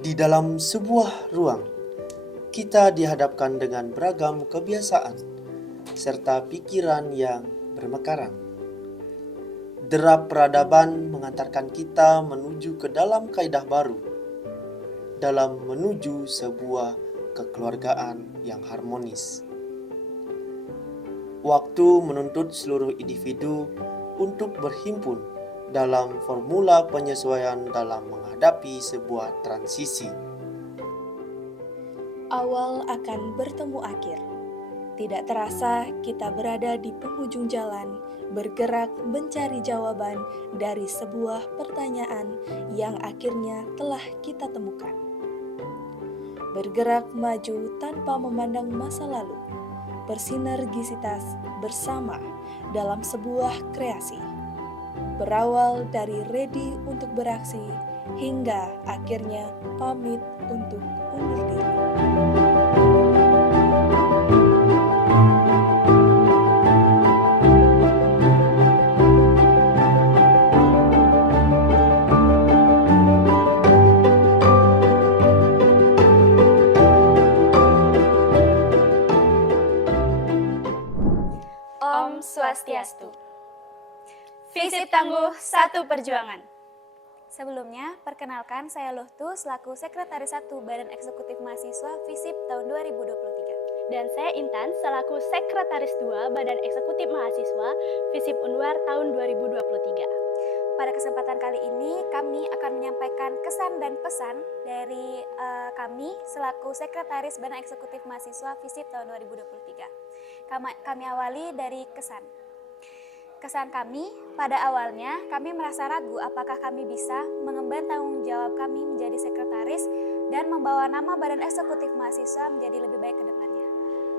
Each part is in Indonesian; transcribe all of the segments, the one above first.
Di dalam sebuah ruang, kita dihadapkan dengan beragam kebiasaan serta pikiran yang bermekaran. Derap peradaban mengantarkan kita menuju ke dalam kaidah baru, dalam menuju sebuah kekeluargaan yang harmonis. Waktu menuntut seluruh individu untuk berhimpun dalam formula penyesuaian dalam menghadapi sebuah transisi. Awal akan bertemu akhir. Tidak terasa kita berada di penghujung jalan, bergerak mencari jawaban dari sebuah pertanyaan yang akhirnya telah kita temukan. Bergerak maju tanpa memandang masa lalu, bersinergisitas bersama dalam sebuah kreasi. Berawal dari ready untuk beraksi, hingga akhirnya pamit untuk undur diri. Om Swastiastu. Visip Tangguh Satu Perjuangan. Sebelumnya, perkenalkan saya Luhtu selaku Sekretaris 1 Badan Eksekutif Mahasiswa Visip tahun 2023. Dan saya Intan selaku Sekretaris 2 Badan Eksekutif Mahasiswa Visip Unwar tahun 2023. Pada kesempatan kali ini, kami akan menyampaikan kesan dan pesan dari kami selaku Sekretaris Badan Eksekutif Mahasiswa Visip tahun 2023. Kami awali dari kesan. Kesan kami, pada awalnya kami merasa ragu apakah kami bisa mengemban tanggung jawab kami menjadi sekretaris dan membawa nama Badan Eksekutif Mahasiswa menjadi lebih baik ke depannya.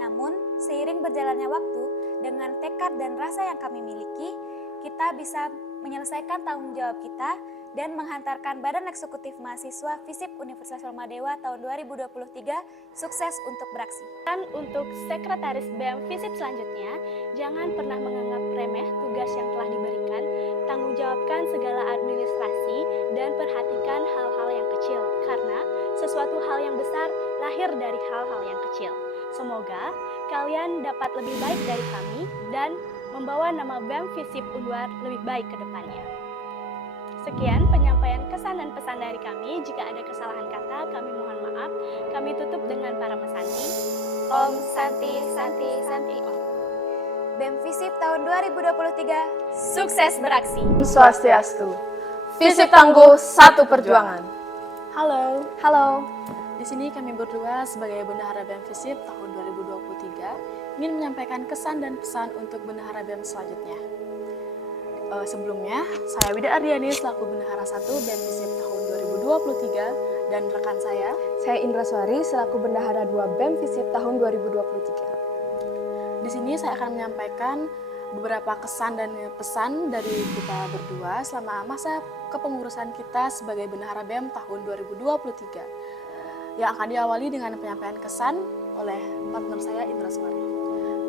Namun, seiring berjalannya waktu, dengan tekad dan rasa yang kami miliki, kita bisa menyelesaikan tanggung jawab kita dan menghantarkan Badan Eksekutif Mahasiswa Visip Universitas Holmadewa tahun 2023 sukses untuk beraksi. Dan untuk Sekretaris BEM Visip selanjutnya, jangan pernah menganggap remeh tugas yang telah diberikan, tanggung jawabkan segala administrasi, dan perhatikan hal-hal yang kecil, karena sesuatu hal yang besar lahir dari hal-hal yang kecil. Semoga kalian dapat lebih baik dari kami dan membawa nama BEM Visip Unwar lebih baik ke depannya. Sekian penyampaian kesan dan pesan dari kami. Jika ada kesalahan kata, kami mohon maaf. Kami tutup dengan para mesanti. Om Santi Santi Santi Om. BEM Visip tahun 2023 sukses beraksi. Swastiastu. Visip Tangguh Satu Perjuangan. Halo. Halo. Di sini kami berdua sebagai Bendahara BEM Visip tahun 2023 ingin menyampaikan kesan dan pesan untuk Bendahara BEM selanjutnya. Sebelumnya, saya Wida Ardiani selaku Bendahara 1 BEM Visip tahun 2023 dan rekan saya Indra Suari selaku Bendahara 2 BEM Visip tahun 2023. Di sini saya akan menyampaikan beberapa kesan dan pesan dari kita berdua selama masa kepengurusan kita sebagai Bendahara BEM tahun 2023 yang akan diawali dengan penyampaian kesan oleh partner saya Indra Suari.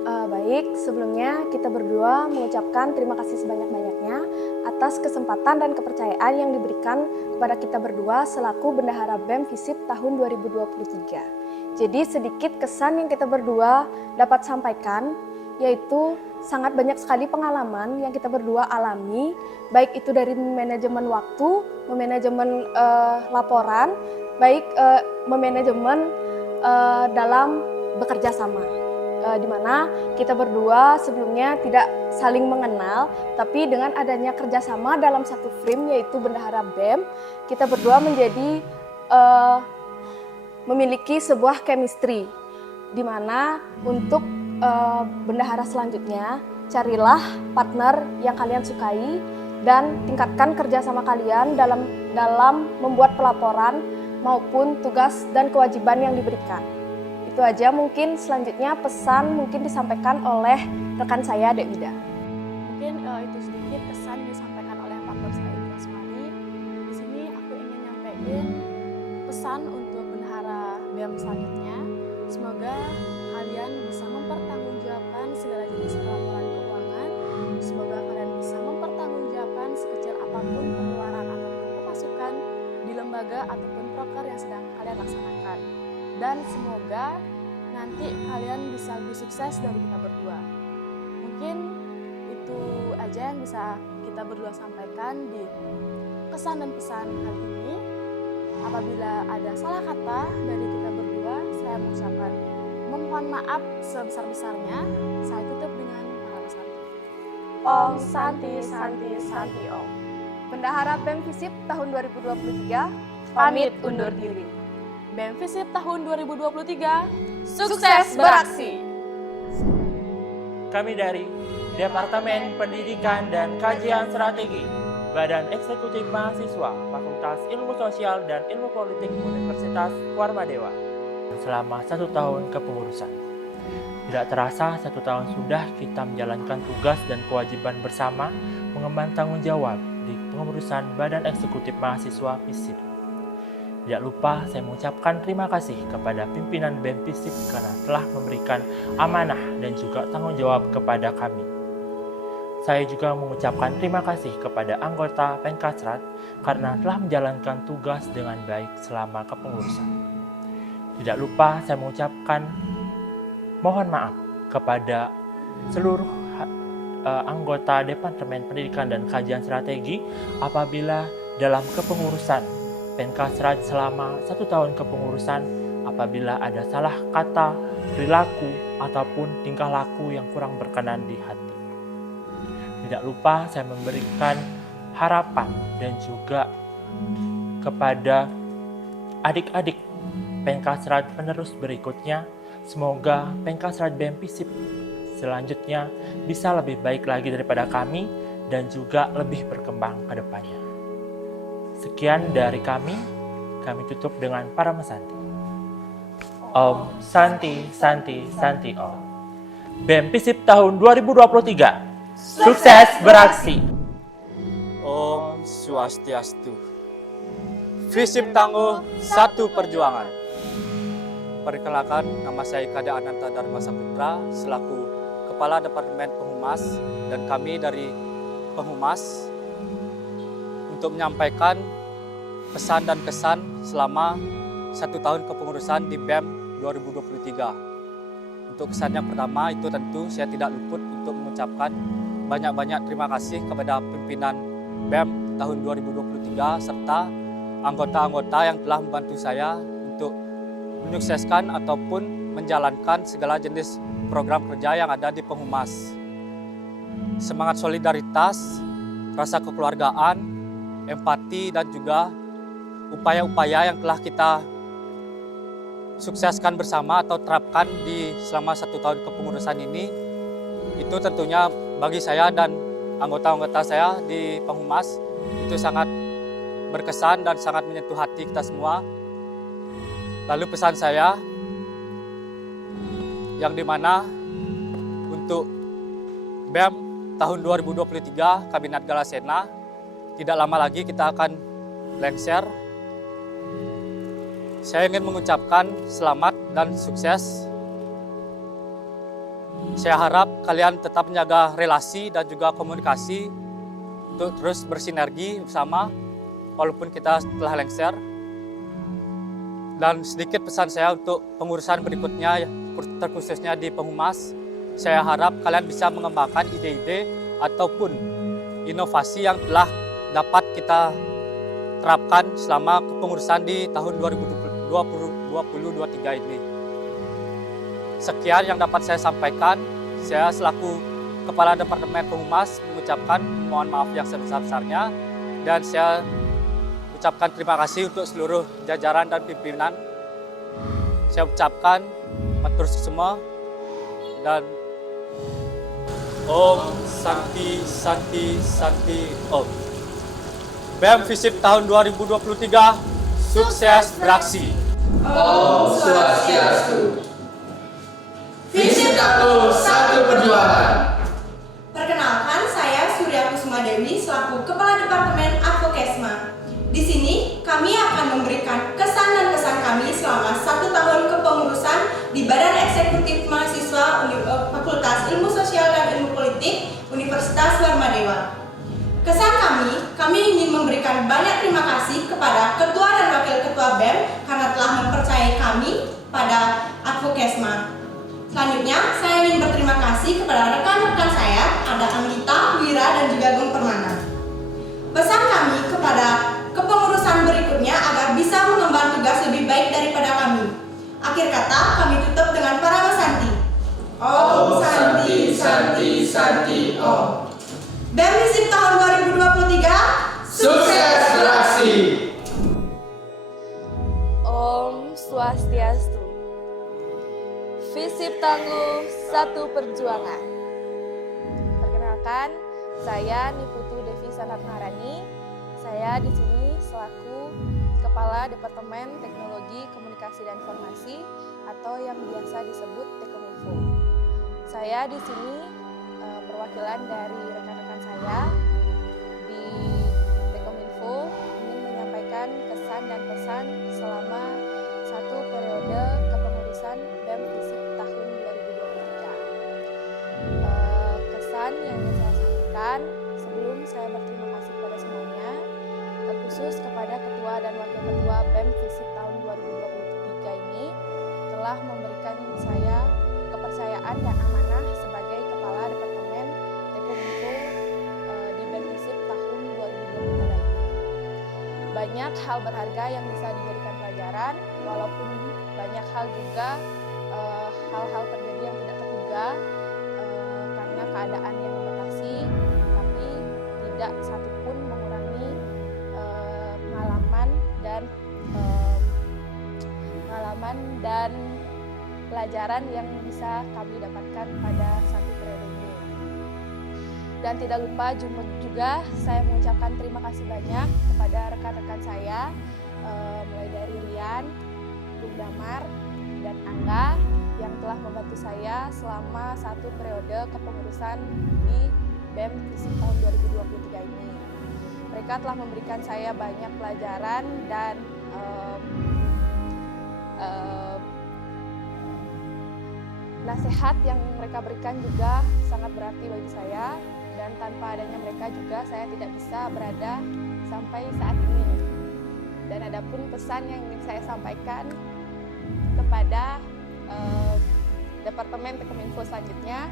Baik, sebelumnya kita berdua mengucapkan terima kasih sebanyak-banyaknya atas kesempatan dan kepercayaan yang diberikan kepada kita berdua selaku Bendahara BEM Visip tahun 2023. Jadi sedikit kesan yang kita berdua dapat sampaikan, yaitu sangat banyak sekali pengalaman yang kita berdua alami, baik itu dari manajemen waktu, memanajemen laporan, baik memanajemen dalam bekerja sama. Di mana kita berdua sebelumnya tidak saling mengenal, tapi dengan adanya kerjasama dalam satu frame yaitu Bendahara BEM, kita berdua menjadi memiliki sebuah chemistry, di mana untuk bendahara selanjutnya carilah partner yang kalian sukai dan tingkatkan kerjasama kalian dalam membuat pelaporan maupun tugas dan kewajiban yang diberikan. Itu aja, mungkin selanjutnya pesan mungkin disampaikan oleh rekan saya Dek Wida. Mungkin itu sedikit kesan yang disampaikan oleh partner saya Indra Suari. Di sini aku ingin nyampein pesan untuk Bendahara BEM selanjutnya. Semoga kalian bisa mempertanggungjawabkan segala jenis pelaporan keuangan. Semoga kalian bisa mempertanggungjawabkan sekecil apapun pengeluaran ataupun pemasukan di lembaga ataupun proker yang sedang kalian laksanakan. Dan semoga nanti kalian bisa lebih sukses dari kita berdua. Mungkin itu aja yang bisa kita berdua sampaikan di kesan dan pesan kali ini. Apabila ada salah kata dari kita berdua, saya mengucapkan memohon maaf sebesar-besarnya. Saya tutup dengan para Santi. Om Santi Santi Santi Om. Bendahara BEM FISIP tahun 2023 pamit undur diri. BEM FISIP tahun 2023 Sukses beraksi. Kami dari Departemen Pendidikan dan Kajian Strategi Badan Eksekutif Mahasiswa Fakultas Ilmu Sosial dan Ilmu Politik Universitas Warmadewa selama 1 tahun kepengurusan. Tidak terasa 1 tahun sudah kita menjalankan tugas dan kewajiban bersama mengemban tanggung jawab di pengurusan Badan Eksekutif Mahasiswa FISIP. Tidak lupa saya mengucapkan terima kasih kepada pimpinan BEM FISIP karena telah memberikan amanah dan juga tanggung jawab kepada kami. Saya juga mengucapkan terima kasih kepada anggota Penkasrat karena telah menjalankan tugas dengan baik selama kepengurusan. Tidak lupa saya mengucapkan mohon maaf kepada seluruh anggota Departemen Pendidikan dan Kajian Strategi apabila dalam kepengurusan Penkasrat selama 1 tahun kepengurusan apabila ada salah kata, perilaku, ataupun tingkah laku yang kurang berkenan di hati. Tidak lupa saya memberikan harapan dan juga kepada adik-adik Penkasrat penerus berikutnya. Semoga Penkasrat BEM FISIP selanjutnya bisa lebih baik lagi daripada kami dan juga lebih berkembang ke depannya. Sekian dari kami tutup dengan para mesanti. Om Santi Santi Santi Om. BEM FISIP tahun 2023. Sukses beraksi. Om Swastiastu. FISIP tangguh, satu perjuangan. Perkenalkan, nama saya Kada Ananta Dharma Saputra selaku Kepala Departemen Penghumas dan kami dari Penghumas untuk menyampaikan pesan dan kesan selama 1 tahun kepengurusan di BEM 2023. Untuk kesan yang pertama itu tentu saya tidak luput untuk mengucapkan banyak-banyak terima kasih kepada pimpinan BEM tahun 2023 serta anggota-anggota yang telah membantu saya untuk menyukseskan ataupun menjalankan segala jenis program kerja yang ada di Penghumas. Semangat solidaritas, rasa kekeluargaan, empati, dan juga upaya-upaya yang telah kita sukseskan bersama atau terapkan di selama 1 tahun kepengurusan ini, itu tentunya bagi saya dan anggota-anggota saya di Penghumas itu sangat berkesan dan sangat menyentuh hati kita semua. Lalu pesan saya yang dimana untuk BEM tahun 2023 Kabinet Galasena tidak lama lagi kita akan lengser. Saya ingin mengucapkan selamat dan sukses. Saya harap kalian tetap menjaga relasi dan juga komunikasi untuk terus bersinergi bersama walaupun kita telah lengser. Dan sedikit pesan saya untuk pengurusan berikutnya, terkhususnya di Penghumas, saya harap kalian bisa mengembangkan ide-ide ataupun inovasi yang telah dapat kita terapkan selama kepengurusan di tahun 2023 ini. Sekian yang dapat saya sampaikan. Saya selaku Kepala Departemen Penghumas mengucapkan mohon maaf yang sebesar-besarnya dan saya ucapkan terima kasih untuk seluruh jajaran dan pimpinan. Saya ucapkan matur semua dan Om Santi Santi Santi Om. BEM FISIP tahun 2023 sukses beraksi. Om Swastiastu. FISIP tangguh, satu perjuangan. Perkenalkan, saya Surya Kusuma Dewi selaku Kepala Departemen Advokesma. Di sini kami akan memberikan kesan dan pesan kami selama 1 tahun kepengurusan di Badan Eksekutif Mahasiswa Fakultas Ilmu Sosial dan Ilmu Politik Universitas Warmadewa. Kesan kami ingin memberikan banyak terima kasih kepada Ketua kami pada Advokesma. Selanjutnya, saya ingin berterima kasih kepada rekan-rekan saya, ada Anggita, Wira, dan juga Gung Permana. Pesan kami kepada kepengurusan berikutnya agar bisa mengemban tugas lebih baik daripada kami. Akhir kata, kami tutup dengan Parama Santi. Om Santi, Santi, Santi, Om. BEM FISIP tahun 2023, Sukses beraksi. Om Swastiastu. FISIP tangguh, satu perjuangan. Perkenalkan, saya Niputu Devi Sanatmaharani. Saya di sini selaku Kepala Departemen Teknologi Komunikasi dan Informasi atau yang biasa disebut Tekominfo. Saya di sini perwakilan dari rekan-rekan saya di Tekominfo ingin menyampaikan kesan dan pesan selama satu periode kepengurusan BEM FISIP tahun 2023. Kesan yang ingin saya sampaikan sebelum saya berterima kasih kepada semuanya, terkhusus kepada Ketua dan Wakil Ketua BEM FISIP tahun 2023 ini telah memberikan saya kepercayaan dan amanah sebagai Kepala Departemen Tekominfo di BEM FISIP tahun 2023 ini. Banyak hal berharga yang bisa dijadikan pelajaran, walaupun banyak hal juga hal-hal terjadi yang tidak terduga karena keadaan yang membatasi, tapi tidak satupun mengurangi pengalaman dan pelajaran yang bisa kami dapatkan pada satu periode ini. Dan tidak lupa juga saya mengucapkan terima kasih banyak kepada rekan-rekan saya, mulai dari Rian, Bung Damar, dan Angga yang telah membantu saya selama satu periode kepengurusan di BEM FISIP tahun 2023 ini. Mereka telah memberikan saya banyak pelajaran dan nasihat yang mereka berikan juga sangat berarti bagi saya, dan tanpa adanya mereka juga saya tidak bisa berada sampai saat ini. Dan adapun pesan yang ingin saya sampaikan kepada Departemen Tekominfo selanjutnya,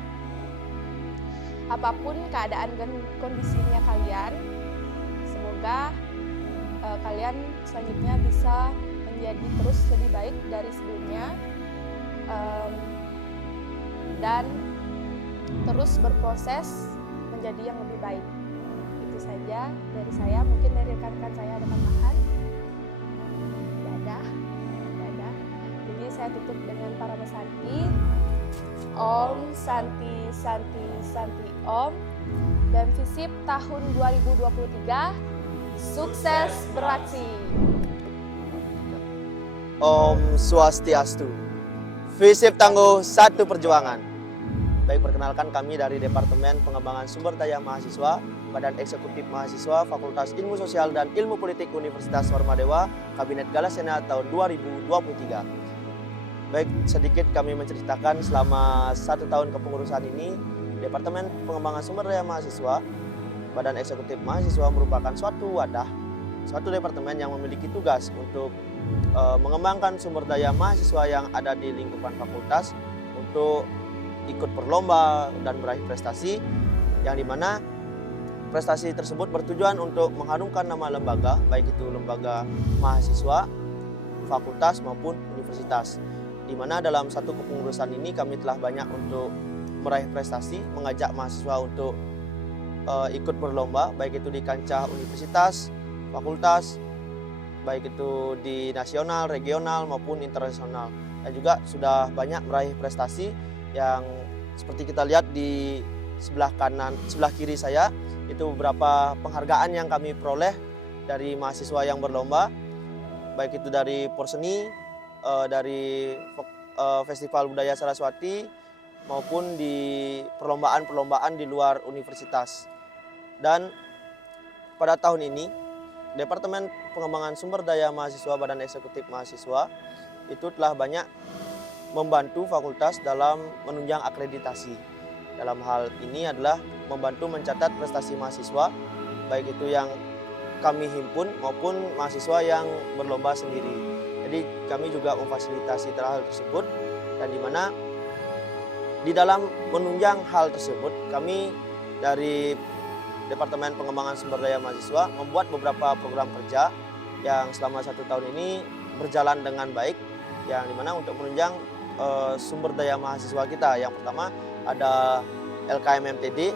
apapun keadaan dan kondisinya kalian, semoga kalian selanjutnya bisa menjadi terus lebih baik dari sebelumnya, dan terus berproses menjadi yang lebih baik. Itu saja dari saya. Mungkin dari rekan-rekan saya ada tambahan. Dadah. Jadi saya tutup dengan Parama Santi. Om Santi, Santi, Santi Om. BEM FISIP tahun 2023, sukses beraksi. Om Swastiastu. FISIP tangguh, satu perjuangan. Baik, perkenalkan kami dari Departemen Pengembangan Sumber Daya Mahasiswa, Badan Eksekutif Mahasiswa, Fakultas Ilmu Sosial dan Ilmu Politik Universitas Warmadewa, Kabinet Galasena tahun 2023. Baik, sedikit kami menceritakan selama 1 tahun kepengurusan ini, Departemen Pengembangan Sumber Daya Mahasiswa, Badan Eksekutif Mahasiswa merupakan suatu wadah, suatu departemen yang memiliki tugas untuk mengembangkan sumber daya mahasiswa yang ada di lingkupan fakultas untuk ikut berlomba dan meraih prestasi, yang dimana prestasi tersebut bertujuan untuk mengharumkan nama lembaga, baik itu lembaga mahasiswa, fakultas maupun universitas. Di mana dalam satu kepengurusan ini kami telah banyak untuk meraih prestasi, mengajak mahasiswa untuk ikut berlomba, baik itu di kancah universitas, fakultas, baik itu di nasional, regional maupun internasional. Dan juga sudah banyak meraih prestasi yang seperti kita lihat di sebelah kiri saya, itu beberapa penghargaan yang kami peroleh dari mahasiswa yang berlomba, baik itu dari Porseni, dari Festival Budaya Saraswati, maupun di perlombaan-perlombaan di luar universitas. Dan pada tahun ini, Departemen Pengembangan Sumber Daya Mahasiswa Badan Eksekutif Mahasiswa itu telah banyak membantu fakultas dalam menunjang akreditasi. Dalam hal ini adalah membantu mencatat prestasi mahasiswa, baik itu yang kami himpun maupun mahasiswa yang berlomba sendiri. Jadi kami juga memfasilitasi hal tersebut, dan di mana di dalam menunjang hal tersebut kami dari Departemen Pengembangan Sumber Daya Mahasiswa membuat beberapa program kerja yang selama 1 tahun ini berjalan dengan baik, yang dimana untuk menunjang sumber daya mahasiswa kita. Yang pertama ada LKMMTD,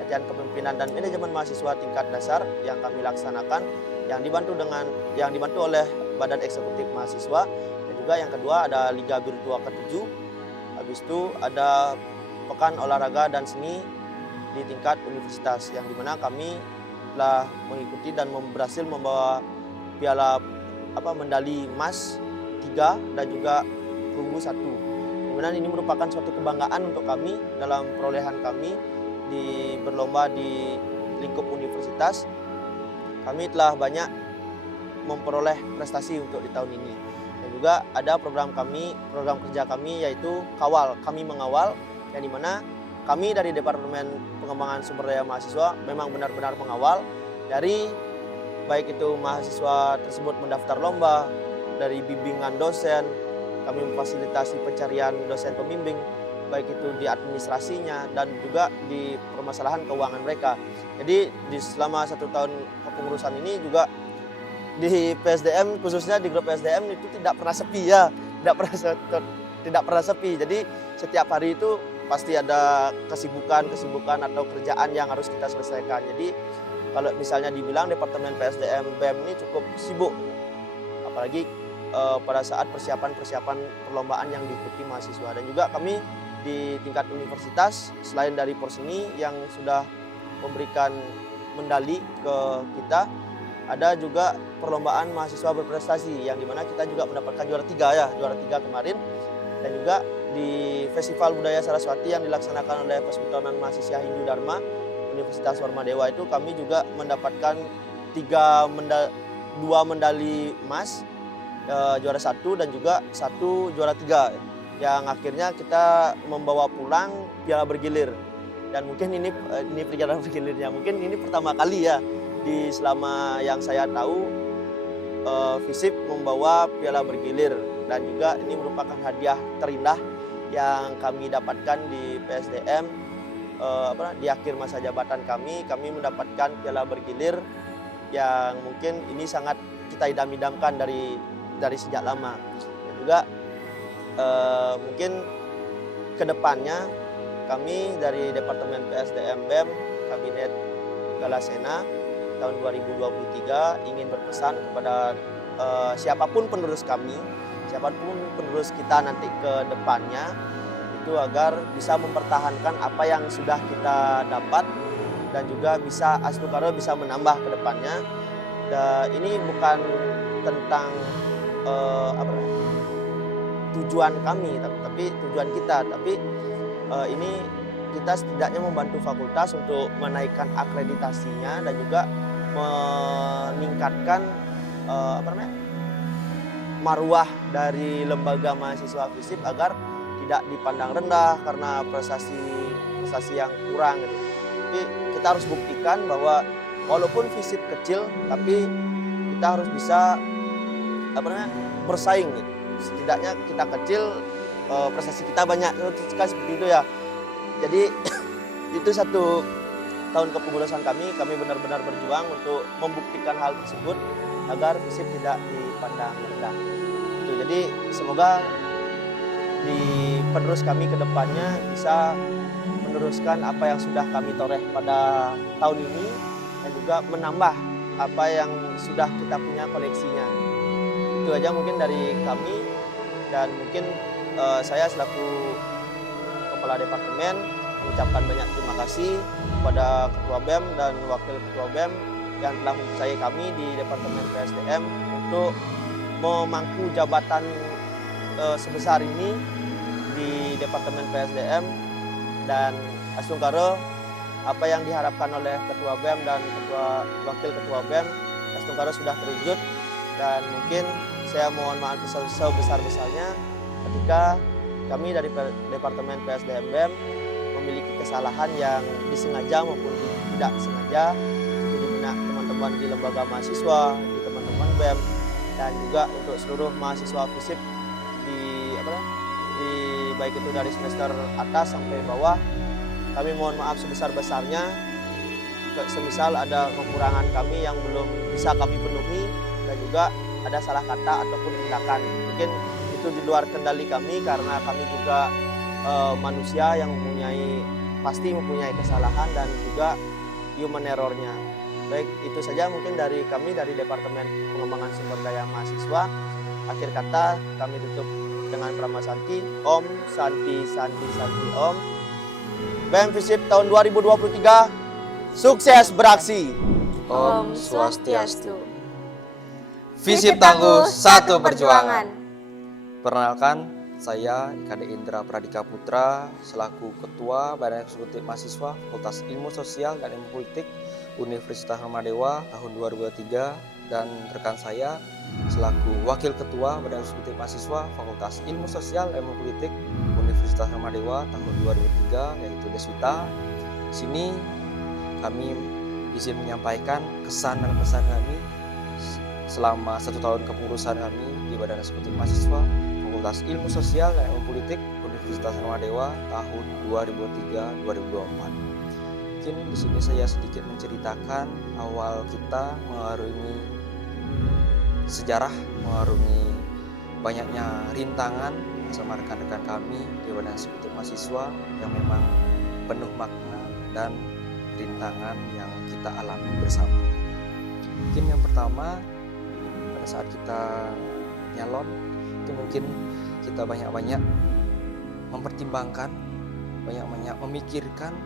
latihan kepemimpinan dan manajemen mahasiswa tingkat dasar yang kami laksanakan, yang dibantu oleh Badan Eksekutif Mahasiswa. Dan juga yang kedua ada Liga Virtua ke-7. Habis itu ada Pekan Olahraga dan Seni di tingkat universitas, yang dimana kami telah mengikuti dan berhasil membawa piala medali emas 3 dan juga perunggu 1. Dimana ini merupakan suatu kebanggaan untuk kami dalam perolehan kami di berlomba di lingkup universitas. Kami telah banyak memperoleh prestasi untuk di tahun ini. Dan juga ada program kerja kami yaitu kami mengawal, yang dimana kami dari Departemen Pengembangan Sumber Daya Mahasiswa memang benar-benar mengawal dari baik itu mahasiswa tersebut mendaftar lomba, dari bimbingan dosen, kami memfasilitasi pencarian dosen pembimbing, baik itu di administrasinya dan juga di permasalahan keuangan mereka. Jadi selama 1 tahun kepengurusan ini juga di PSDM, khususnya di grup PSDM itu tidak pernah sepi ya, tidak pernah sepi. Jadi setiap hari itu pasti ada kesibukan atau kerjaan yang harus kita selesaikan. Jadi kalau misalnya dibilang Departemen PSDM BEM ini cukup sibuk, apalagi pada saat persiapan perlombaan yang diikuti mahasiswa. Dan juga kami di tingkat universitas, selain dari Porseni yang sudah memberikan medali ke kita, ada juga perlombaan mahasiswa berprestasi, yang dimana kita juga mendapatkan juara 3 kemarin. Dan juga di Festival Budaya Saraswati yang dilaksanakan oleh Persekutuan Mahasiswa Hindu Dharma Universitas Warmadewa itu, kami juga mendapatkan 2 medali emas, juara 1 dan juga 1 juara 3, yang akhirnya kita membawa pulang piala bergilir. Dan mungkin ini piala bergilirnya mungkin ini pertama kali ya selama yang saya tahu FISIP membawa piala bergilir, dan juga ini merupakan hadiah terindah yang kami dapatkan di PSDM. Di akhir masa jabatan kami mendapatkan piala bergilir yang mungkin ini sangat kita idam-idamkan dari sejak lama. Dan juga mungkin kedepannya kami dari Departemen PSDM BEM Kabinet Galasena tahun 2023 ingin berpesan kepada siapapun penerus kita nanti ke depannya, itu agar bisa mempertahankan apa yang sudah kita dapat dan juga bisa bisa menambah ke depannya. Dan ini bukan tentang tujuan kami, tapi tujuan kita. Tapi ini kita setidaknya membantu fakultas untuk menaikkan akreditasinya dan juga meningkatkan marwah dari lembaga mahasiswa FISIP agar tidak dipandang rendah karena prestasi yang kurang gitu. Tapi kita harus buktikan bahwa walaupun FISIP kecil, tapi kita harus bisa bersaing gitu. Setidaknya kita kecil, prestasi kita banyak, kan seperti itu ya. Jadi itu 1 tahun kepengurusan kami benar-benar berjuang untuk membuktikan hal tersebut agar FISIP tidak dipandang rendah. Jadi semoga di penerus kami ke depannya bisa meneruskan apa yang sudah kami toreh pada tahun ini dan juga menambah apa yang sudah kita punya koleksinya. Itu aja mungkin dari kami, dan mungkin saya selaku Kepala Departemen mengucapkan banyak terima kasih kepada Ketua BEM dan Wakil Ketua BEM yang telah mempercayai kami di Departemen PSDM untuk memangku jabatan sebesar ini di Departemen PSDM. Dan Astungkara, apa yang diharapkan oleh Ketua BEM dan Wakil Ketua BEM Astungkara sudah terwujud. Dan mungkin saya mohon maaf sebesar-besarnya ketika kami dari Departemen PSDM BEM memiliki kesalahan yang disengaja maupun tidak disengaja di benak teman-teman di lembaga mahasiswa, di teman-teman BEM. dan juga untuk seluruh mahasiswa FISIP di baik itu dari semester atas sampai bawah, kami mohon maaf sebesar-besarnya semisal ada kekurangan kami yang belum bisa kami penuhi dan juga ada salah kata ataupun tindakan. Mungkin itu di luar kendali kami karena kami juga manusia yang pasti mempunyai kesalahan dan juga human error-nya. Baik, itu saja mungkin dari kami dari Departemen Pengembangan Sumber Daya Mahasiswa. Akhir kata kami tutup dengan Pramasanti. Om Santi Santi Santi Om. BEM FISIP tahun 2023 sukses beraksi. Om Swastiastu. FISIP tangguh, satu perjuangan. Perkenalkan, saya Kade Indra Pradika Putra selaku Ketua Badan Eksekutif Mahasiswa Fakultas Ilmu Sosial dan Ilmu Politik Universitas Warmadewa tahun 2023 dan rekan saya selaku Wakil Ketua Badan Eksekutif Mahasiswa Fakultas Ilmu Sosial dan Ilmu Politik Universitas Warmadewa tahun 2003 yaitu Deswita. Di sini kami izin menyampaikan kesan dan pesan kami selama 1 tahun kepengurusan kami di Badan Eksekutif Mahasiswa Fakultas Ilmu Sosial dan Ilmu Politik Universitas Warmadewa tahun 2003-2024. Mungkin di sini saya sedikit menceritakan awal kita mengarungi sejarah, mengarungi banyaknya rintangan bersama rekan-rekan kami di Badan Eksekutif Mahasiswa yang memang penuh makna dan rintangan yang kita alami bersama. Mungkin yang pertama, pada saat kita nyalon itu mungkin kita banyak-banyak mempertimbangkan, banyak-banyak memikirkan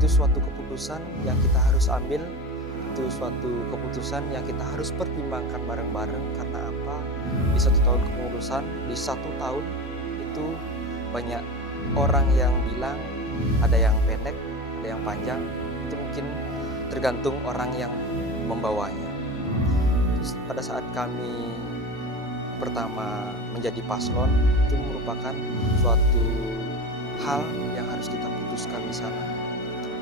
itu suatu keputusan yang kita harus ambil, itu suatu keputusan yang kita harus pertimbangkan bareng-bareng. Karena apa? Di 1 tahun kepengurusan, di 1 tahun itu banyak orang yang bilang ada yang pendek, ada yang panjang. Itu mungkin tergantung orang yang membawanya. Pada saat kami pertama menjadi paslon, itu merupakan suatu hal yang harus kita putuskan di sana.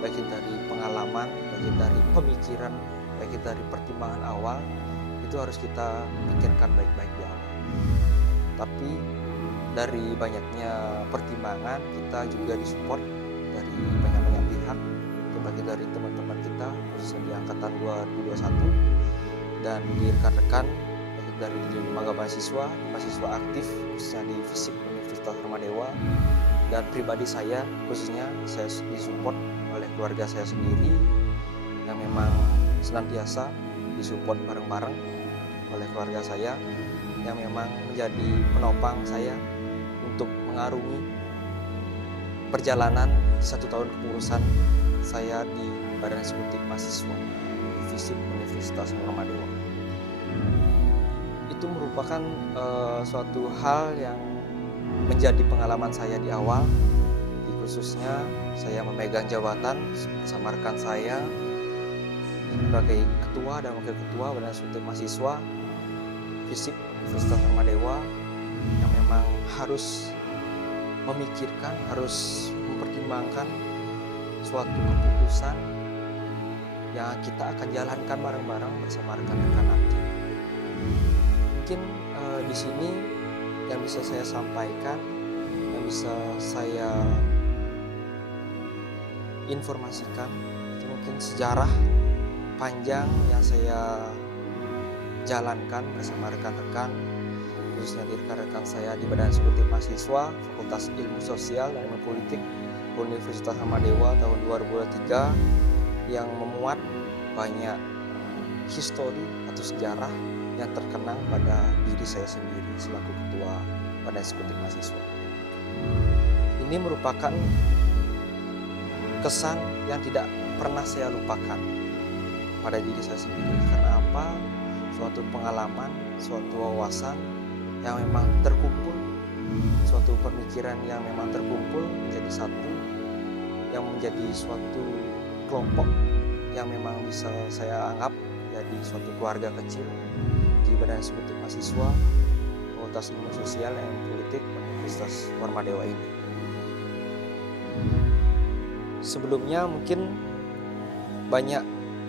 Baik dari pengalaman, baik dari pemikiran, baik dari pertimbangan awal, itu harus kita pikirkan baik-baik di awal. Tapi dari banyaknya pertimbangan, kita juga disupport dari banyak-banyak pihak, baik dari teman-teman kita, khususnya di Angkatan 2021, dan di rekan-rekan, baik dari lembaga mahasiswa aktif, khususnya di FISIP Universitas Warmadewa, dan pribadi saya, khususnya saya disupport oleh keluarga saya sendiri yang memang senantiasa disupport bareng-bareng oleh keluarga saya yang memang menjadi penopang saya untuk mengarungi perjalanan 1 tahun kepengurusan saya di Badan Eksekutif Mahasiswa FISIP Universitas Warmadewa. Itu merupakan suatu hal yang menjadi pengalaman saya di awal. Khususnya saya memegang jabatan bersama rekan saya sebagai ketua dan wakil ketua Badan Eksekutif Mahasiswa FISIP Universitas Warmadewa yang memang harus memikirkan, harus mempertimbangkan suatu keputusan yang kita akan jalankan bareng-bareng bersama rekan-rekan nanti. Mungkin di sini yang bisa saya sampaikan, yang bisa saya informasikan itu mungkin sejarah panjang yang saya jalankan bersama rekan-rekan, khususnya di rekan-rekan saya di Badan Eksekutif Mahasiswa Fakultas Ilmu Sosial dan Ilmu Politik Universitas Warmadewa tahun 2023 yang memuat banyak histori atau sejarah yang terkenang pada diri saya sendiri selaku Ketua Badan Eksekutif Mahasiswa. Ini merupakan kesan yang tidak pernah saya lupakan pada diri saya sendiri. Karena apa? Suatu pengalaman, suatu wawasan yang memang terkumpul, suatu pemikiran yang memang terkumpul menjadi satu, yang menjadi suatu kelompok yang memang bisa saya anggap jadi suatu keluarga kecil di Badan Eksekutif Mahasiswa Fakultas Ilmu Sosial dan Politik Universitas Warmadewa ini. Sebelumnya mungkin banyak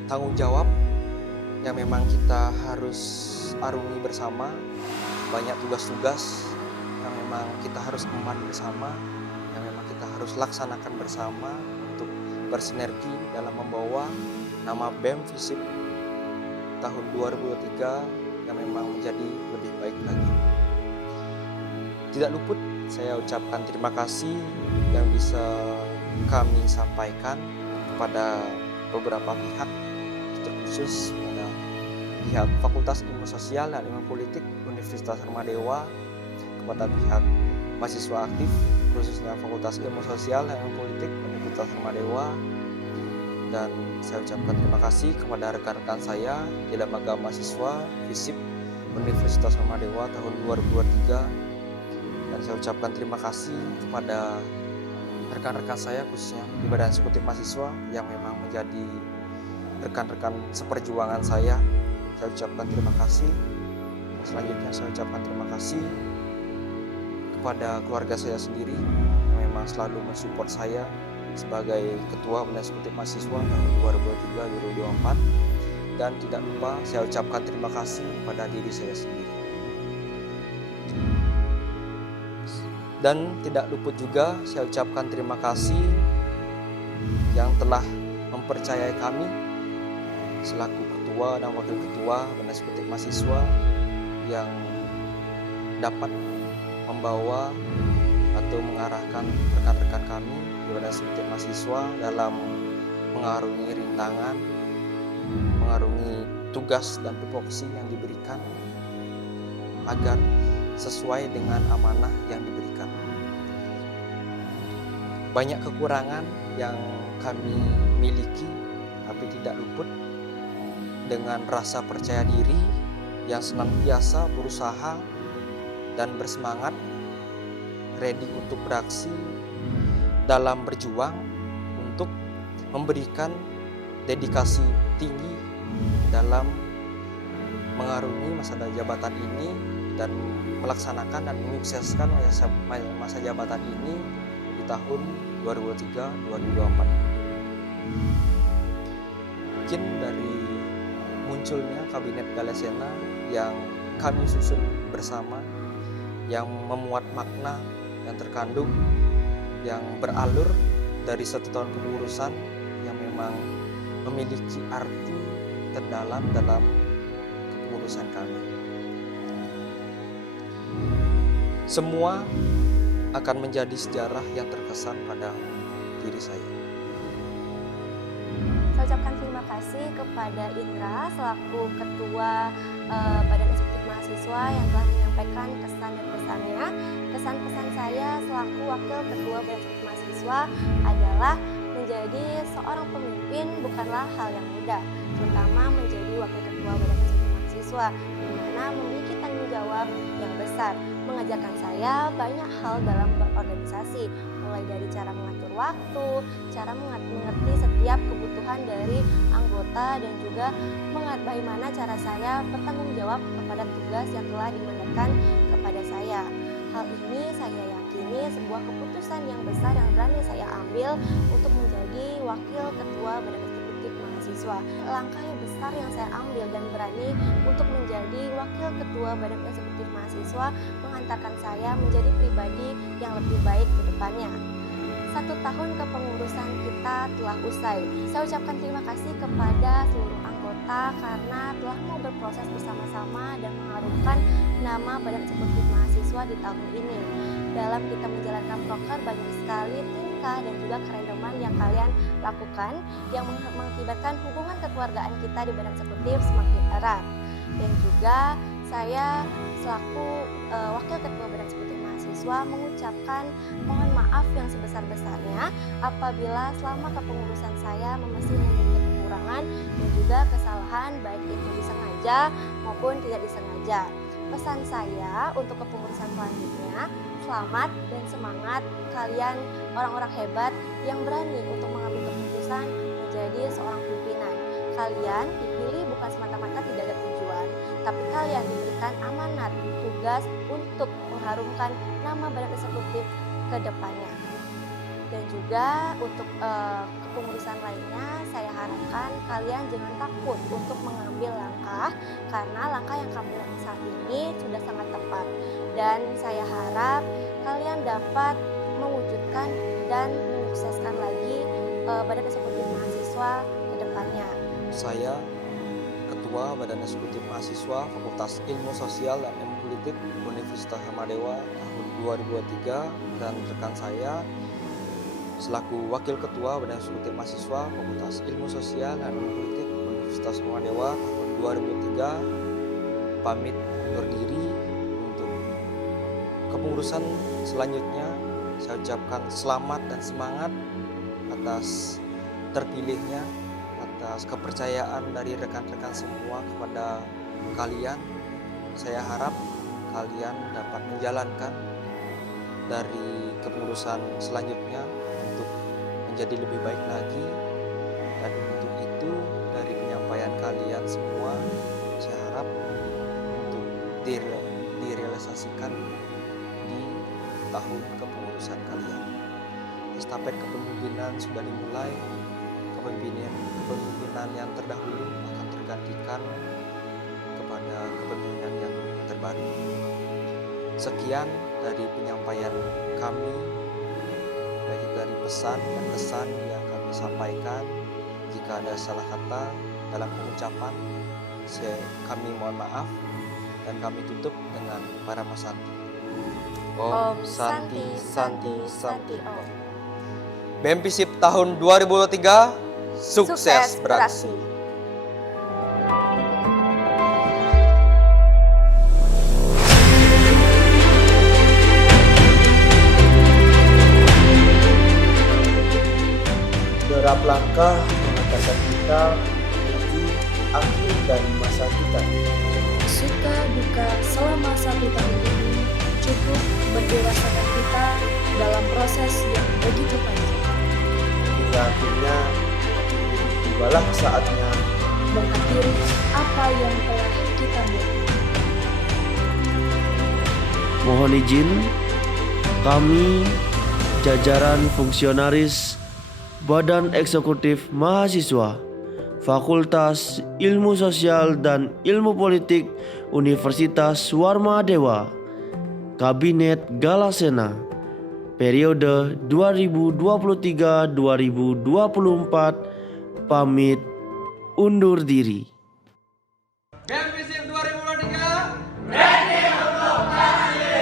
tanggung jawab yang memang kita harus harus arungi bersama, banyak tugas-tugas yang memang kita harus emban bersama, yang memang kita harus laksanakan bersama untuk bersinergi dalam membawa nama BEM FISIP tahun 2023 yang memang menjadi lebih baik lagi. Tidak luput saya ucapkan terima kasih yang bisa kami sampaikan kepada beberapa pihak, terkhusus pada pihak Fakultas Ilmu Sosial dan Ilmu Politik Universitas Hermadewa, kepada pihak mahasiswa aktif khususnya Fakultas Ilmu Sosial dan Ilmu Politik Universitas Hermadewa, dan saya ucapkan terima kasih kepada rekan-rekan saya di lembaga mahasiswa FISIP Universitas Hermadewa tahun 2023. Dan saya ucapkan terima kasih kepada rekan-rekan saya khususnya di Badan Eksekutif Mahasiswa yang memang menjadi rekan-rekan seperjuangan saya. Saya ucapkan terima kasih. Selanjutnya saya ucapkan terima kasih kepada keluarga saya sendiri yang memang selalu mensupport saya sebagai Ketua Badan Eksekutif Mahasiswa tahun 2023-2024. Dan tidak lupa saya ucapkan terima kasih kepada diri saya sendiri. Dan tidak luput juga saya ucapkan terima kasih yang telah mempercayai kami selaku ketua dan wakil ketua Badan Eksekutif Mahasiswa yang dapat membawa atau mengarahkan rekan-rekan kami di Badan Eksekutif Mahasiswa dalam mengarungi rintangan, mengarungi tugas dan tupoksi yang diberikan agar sesuai dengan amanah yang diberikan. Banyak kekurangan yang kami miliki, tapi tidak luput dengan rasa percaya diri yang senantiasa berusaha dan bersemangat, ready untuk beraksi dalam berjuang untuk memberikan dedikasi tinggi dalam mengarungi masa jabatan ini dan melaksanakan dan menyukseskan masa jabatan ini di tahun 2023-2024. Mungkin dari munculnya Kabinet Galasena yang kami susun bersama, yang memuat makna yang terkandung, yang beralur dari 1 tahun kepengurusan yang memang memiliki arti terdalam dalam kepengurusan kami. Semua akan menjadi sejarah yang terkesan pada diri saya. Saya ucapkan terima kasih kepada Indra selaku Ketua Badan Eksekutif Mahasiswa yang telah menyampaikan kesan dan pesannya. Kesan-pesan saya selaku Wakil Ketua Badan Eksekutif Mahasiswa adalah menjadi seorang pemimpin bukanlah hal yang mudah, terutama menjadi Wakil Ketua Badan Eksekutif Mahasiswa, di mana memiliki tanggung jawab yang besar. Mengajarkan saya banyak hal dalam berorganisasi, mulai dari cara mengatur waktu, cara mengerti setiap kebutuhan dari anggota, dan juga bagaimana cara saya bertanggung jawab kepada tugas yang telah dimandatkan kepada saya. Hal ini saya yakini sebuah keputusan yang besar yang berani saya ambil untuk menjadi Wakil Ketua Badan Eksekutif Mahasiswa. Langkah yang besar yang saya ambil dan berani untuk menjadi Wakil Ketua Badan Eksekutif Mahasiswa mengantarkan saya menjadi pribadi yang lebih baik ke depannya. 1 tahun kepengurusan kita telah usai. Saya ucapkan terima kasih kepada seluruh anggota karena telah mau berproses bersama-sama dan mengharumkan nama Badan Eksekutif Mahasiswa di tahun ini. Dalam kita menjalankan proker banyak sekali tingkah dan juga kerendaman yang kalian lakukan yang mengakibatkan hubungan kekeluargaan kita di Badan Eksekutif semakin erat. Dan juga saya selaku Wakil Ketua Badan Eksekutif Mahasiswa mengucapkan mohon maaf yang sebesar-besarnya apabila selama kepengurusan saya masih memiliki kekurangan dan juga kesalahan baik itu disengaja maupun tidak disengaja. Pesan saya untuk kepengurusan selanjutnya, selamat dan semangat kalian orang-orang hebat yang berani untuk mengambil keputusan menjadi seorang pimpinan. Kalian dipilih bukan semata-mata tidak ada tujuan, tapi kalian diberikan amanat tugas untuk mengharumkan nama Badan Eksekutif ke depannya. Dan juga untuk kepengurusan lainnya, saya harapkan kalian jangan takut untuk mengambil langkah, karena langkah yang kami lakukan saat ini sudah sangat tepat. Dan saya harap kalian dapat mewujudkan dan menyukseskan lagi Badan Eksekutif Mahasiswa ke depannya. Saya, Ketua Badan Eksekutif Mahasiswa Fakultas Ilmu Sosial dan Ilmu Politik Universitas Hermadewa tahun 2023, dan rekan saya selaku Wakil Ketua Badan Eksekutif Mahasiswa Fakultas Ilmu Sosial dan Ilmu Politik Universitas Hermadewa tahun 2003 pamit undur diri. Untuk kepengurusan selanjutnya, saya ucapkan selamat dan semangat atas terpilihnya, atas kepercayaan dari rekan-rekan semua kepada kalian. Saya harap kalian dapat menjalankan dari kepengurusan selanjutnya untuk menjadi lebih baik lagi, dan untuk itu dari penyampaian kalian semua saya harap untuk direalisasikan di tahun kepengurusan kalian. Estafet kepemimpinan sudah dimulai, kepemimpinan yang terdahulu akan tergantikan kepada kepemimpinan yang terbaru. Sekian dari penyampaian kami, baik dari pesan dan kesan yang kami sampaikan. Jika ada salah kata dalam pengucapan, kami mohon maaf, dan kami tutup dengan Parama Santi. Om Santi Santi Santi Om. BEM FISIP tahun 2023 sukses beraksi. Derap langkah mengantarkan kita menuju akhir dari masa kita. Suka duka selama 1 tahun ini cukup mendewasakan kita dalam proses yang begitu panjang. Hingga akhirnya tibalah saatnya Mengakhiri apa yang telah kita buat. Mohon izin, kami jajaran fungsionaris Badan Eksekutif Mahasiswa Fakultas Ilmu Sosial dan Ilmu Politik Universitas Warmadewa, Kabinet Galasena, periode 2023-2024, pamit undur diri. BEM FISIP 2023 ready untuk beraksi.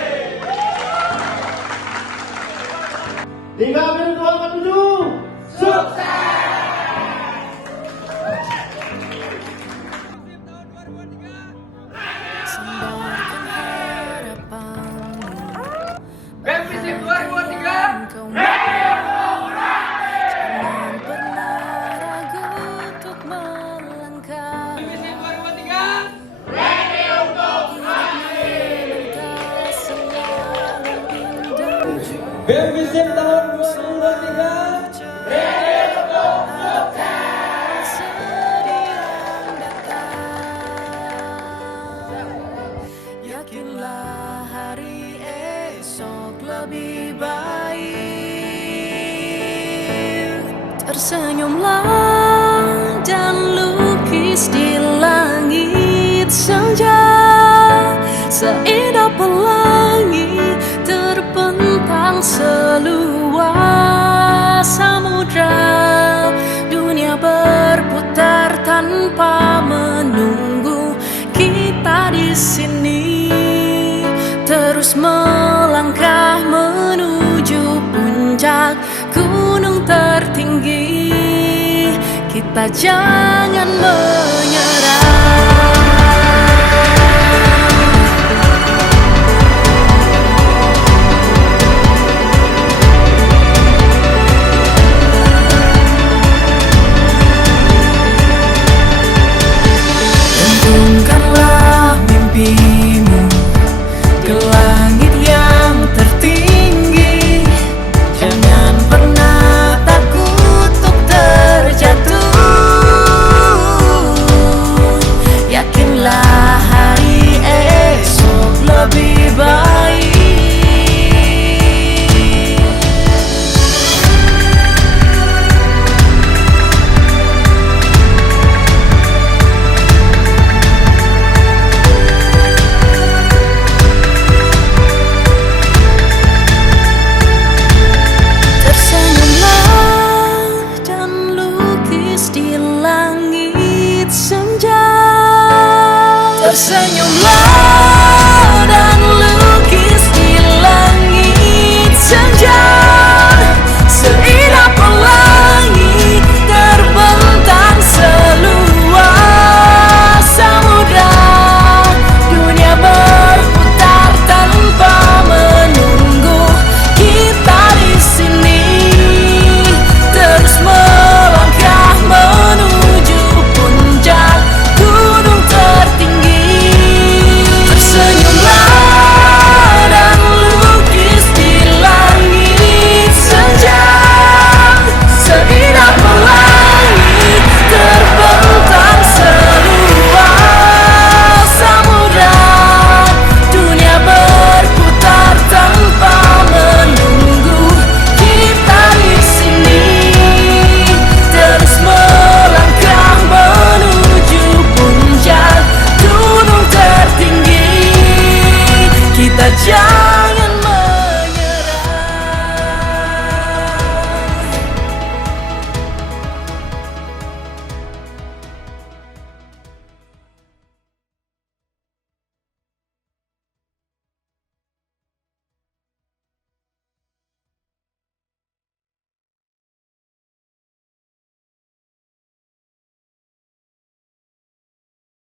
3 menit menuju sukses. BEM FISIP 2023 ready untuk beraksi. BEM FISIP 2023 ready untuk beraksi. BEM FISIP tahun 2023 ready untuk sukses. Yakinlah hari esok lebih baik. Tersenyumlah dan lukis di langit senja, seindah pelangi terbentang seluas samudra. Dunia berputar tanpa menunggu kita di sini, terus melangkah menuju puncak gunung tertinggi. Kita jangan menyerah.